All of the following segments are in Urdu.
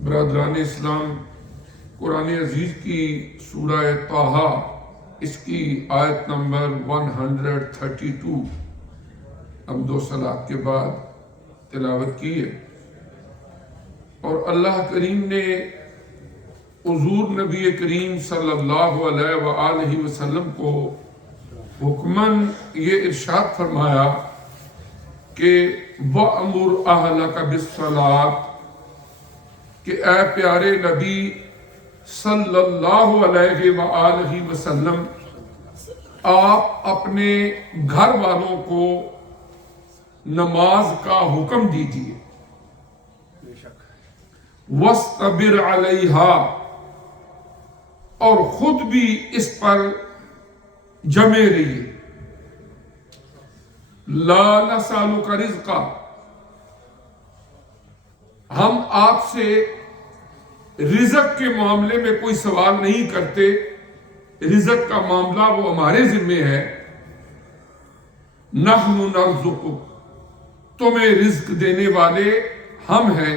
برادران اسلام، قرآن عزیز کی سورہ طٰہٰ، اس کی آیت نمبر 132 ہم 2 صلات کے بعد تلاوت کی ہے، اور اللہ کریم نے حضور نبی کریم صلی اللہ علیہ وآلہ وسلم کو حکماً یہ ارشاد فرمایا کہ وَأْمُرْ أَهْلَكَ بِالصَّلَاةِ، کہ اے پیارے نبی صلی اللہ علیہ وآلہ وسلم، آپ اپنے گھر والوں کو نماز کا حکم دیجیے۔ وَاسْتَبِرْ عَلَيْهَا، اور خود بھی اس پر جمے رہیے۔ لَا نَسْأَلُكَ رِزْقًا، ہم آپ سے رزق کے معاملے میں کوئی سوال نہیں کرتے، رزق کا معاملہ وہ ہمارے ذمے ہے۔ نَحْنُ نَرْزُقُكَ، تمہیں رزق دینے والے ہم ہیں۔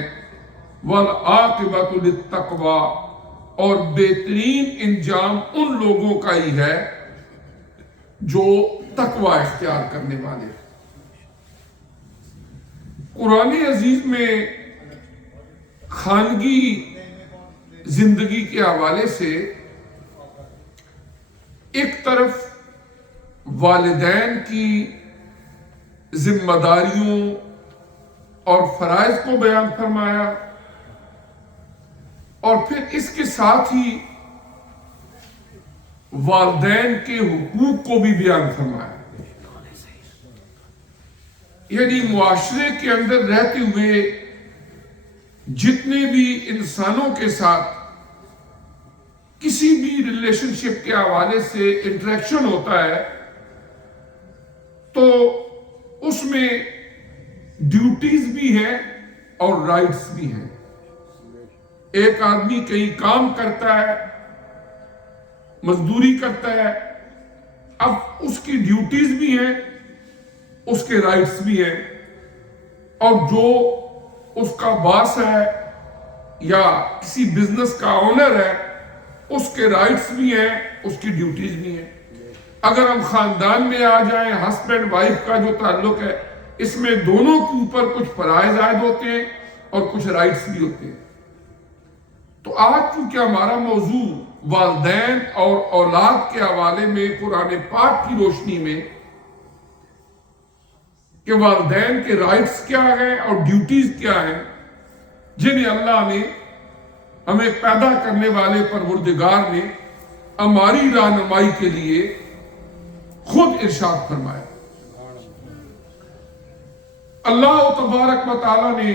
وَالْعَاقِبَةُ لِلتَّقْوَىٰ، اور بہترین انجام ان لوگوں کا ہی ہے جو تقوی اختیار کرنے والے ہیں۔ قرآن عزیز میں خانگی زندگی کے حوالے سے ایک طرف والدین کی ذمہ داریوں اور فرائض کو بیان فرمایا، اور پھر اس کے ساتھ ہی والدین کے حقوق کو بھی بیان فرمایا، یعنی معاشرے کے اندر رہتے ہوئے جتنے بھی انسانوں کے ساتھ کسی بھی ریلیشن شپ کے حوالے سے انٹریکشن ہوتا ہے تو اس میں ڈیوٹیز بھی ہیں اور رائٹس بھی ہیں۔ ایک آدمی کئی کام کرتا ہے، مزدوری کرتا ہے، اب اس کی ڈیوٹیز بھی ہیں، اس کے رائٹس بھی ہیں، اور جو اس کا باس ہے یا کسی بزنس کا اونر ہے، اس کے رائٹس بھی ہیں، اس کی ڈیوٹیز بھی ہیں۔ اگر ہم خاندان میں آ جائیں، ہسبینڈ وائف کا جو تعلق ہے، اس میں دونوں کے اوپر کچھ فرائض عائد ہوتے ہیں اور کچھ رائٹس بھی ہوتے ہیں۔ تو آج چونکہ ہمارا موضوع والدین اور اولاد کے حوالے میں قرآن پاک کی روشنی میں کہ والدین کے رائٹس کیا ہیں اور ڈیوٹیز کیا ہیں جنہیں اللہ نے ہمیں پیدا کرنے والے پروردگار نے ہماری رہنمائی کے لیے خود ارشاد فرمایا۔ اللہ تبارک و تعالیٰ نے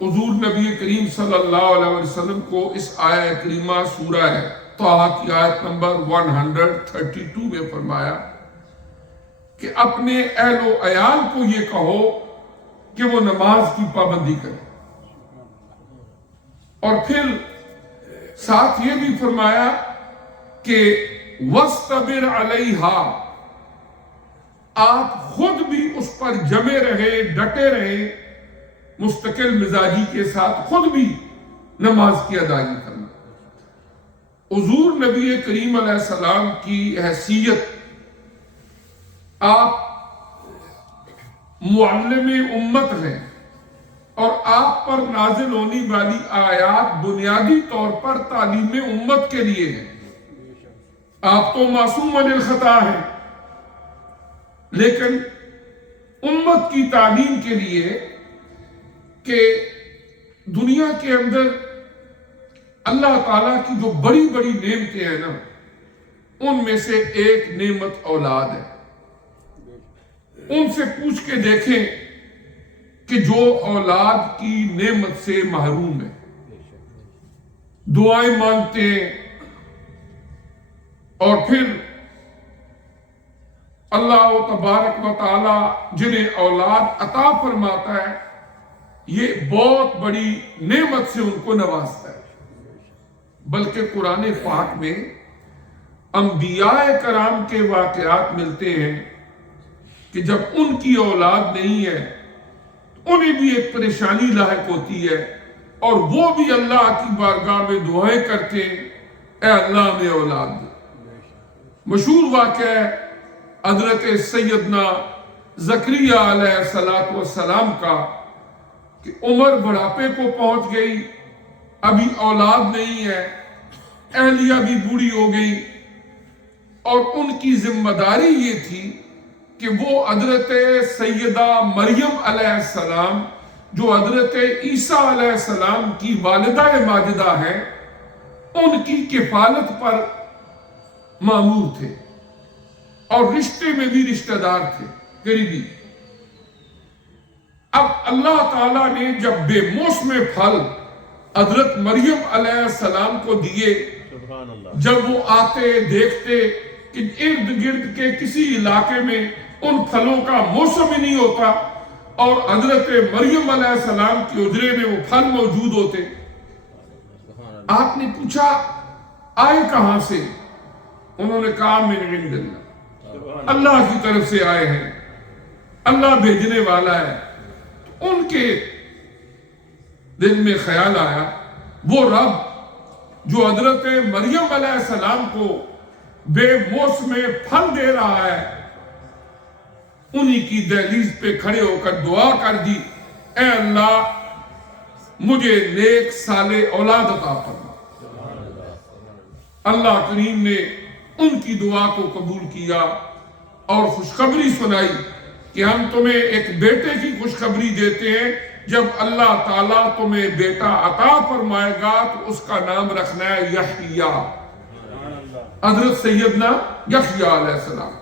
حضور نبی کریم صلی اللہ علیہ وسلم کو اس آیہ کریمہ سورہ طٰہٰ کی آیت نمبر 132 میں فرمایا کہ اپنے اہل و عیال کو یہ کہو کہ وہ نماز کی پابندی کریں، اور پھر ساتھ یہ بھی فرمایا کہ وَاسْتَبِرْ عَلَيْهَا، آپ خود بھی اس پر جمے رہے، ڈٹے رہے، مستقل مزاجی کے ساتھ خود بھی نماز کی ادائیگی کرنا۔ حضور نبی کریم علیہ السلام کی حیثیت، آپ معلم امت ہیں، اور آپ پر نازل ہونے والی آیات بنیادی طور پر تعلیم امت کے لیے ہیں۔ آپ تو معصوم عن الخطا ہیں، لیکن امت کی تعلیم کے لیے کہ دنیا کے اندر اللہ تعالیٰ کی جو بڑی بڑی نعمتیں ہیں نا، ان میں سے ایک نعمت اولاد ہے۔ ان سے پوچھ کے دیکھیں کہ جو اولاد کی نعمت سے محروم ہے، دعائیں مانگتے ہیں، اور پھر اللہ تبارک و تعالیٰ جنہیں اولاد عطا فرماتا ہے، یہ بہت بڑی نعمت سے ان کو نوازتا ہے۔ بلکہ قرآن پاک میں انبیاء کرام کے واقعات ملتے ہیں کہ جب ان کی اولاد نہیں ہے، انہیں بھی ایک پریشانی لاحق ہوتی ہے اور وہ بھی اللہ کی بارگاہ میں دعائیں کرتے ہیں، اے اللہ میں اولاد دے۔ مشہور واقعہ ہے حضرت سیدنا زکریا علیہ السلام کا کہ عمر بڑھاپے کو پہنچ گئی، ابھی اولاد نہیں ہے، اہلیہ بھی بوڑھی ہو گئی، اور ان کی ذمہ داری یہ تھی کہ وہ حضرت سیدہ مریم علیہ السلام جو حضرت عیسیٰ علیہ السلام کی والدہ ماجدہ ہے، ان کی کفالت پر مامور تھے، اور رشتے میں بھی رشتہ دار تھے قریبی۔ اب اللہ تعالیٰ نے جب بے موسم پھل حضرت مریم علیہ السلام کو دیے، جب وہ آتے دیکھتے کہ ارد گرد کے کسی علاقے میں ان پھلوں کا موسم ہی نہیں ہوتا، اور حضرت مریم علیہ السلام کے حجرے میں وہ پھل موجود ہوتے، آپ نے پوچھا آئے کہاں سے؟ انہوں نے کہا من عند اللہ، اللہ کی طرف سے آئے ہیں، اللہ بھیجنے والا ہے۔ ان کے دل میں خیال آیا وہ رب جو حضرت مریم علیہ السلام کو بے موسم پھل دے رہا ہے، انہی کی دہلیز پہ کھڑے ہو کر دعا کر دی، اے اللہ مجھے نیک صالح اولاد عطا فرما۔ اللہ کریم نے ان کی دعا کو قبول کیا اور خوشخبری سنائی کہ ہم تمہیں ایک بیٹے کی خوشخبری دیتے ہیں، جب اللہ تعالیٰ تمہیں بیٹا عطا فرمائے گا تو اس کا نام رکھنا ہے یحییٰ، حضرت سیدنا یحییٰ علیہ السلام۔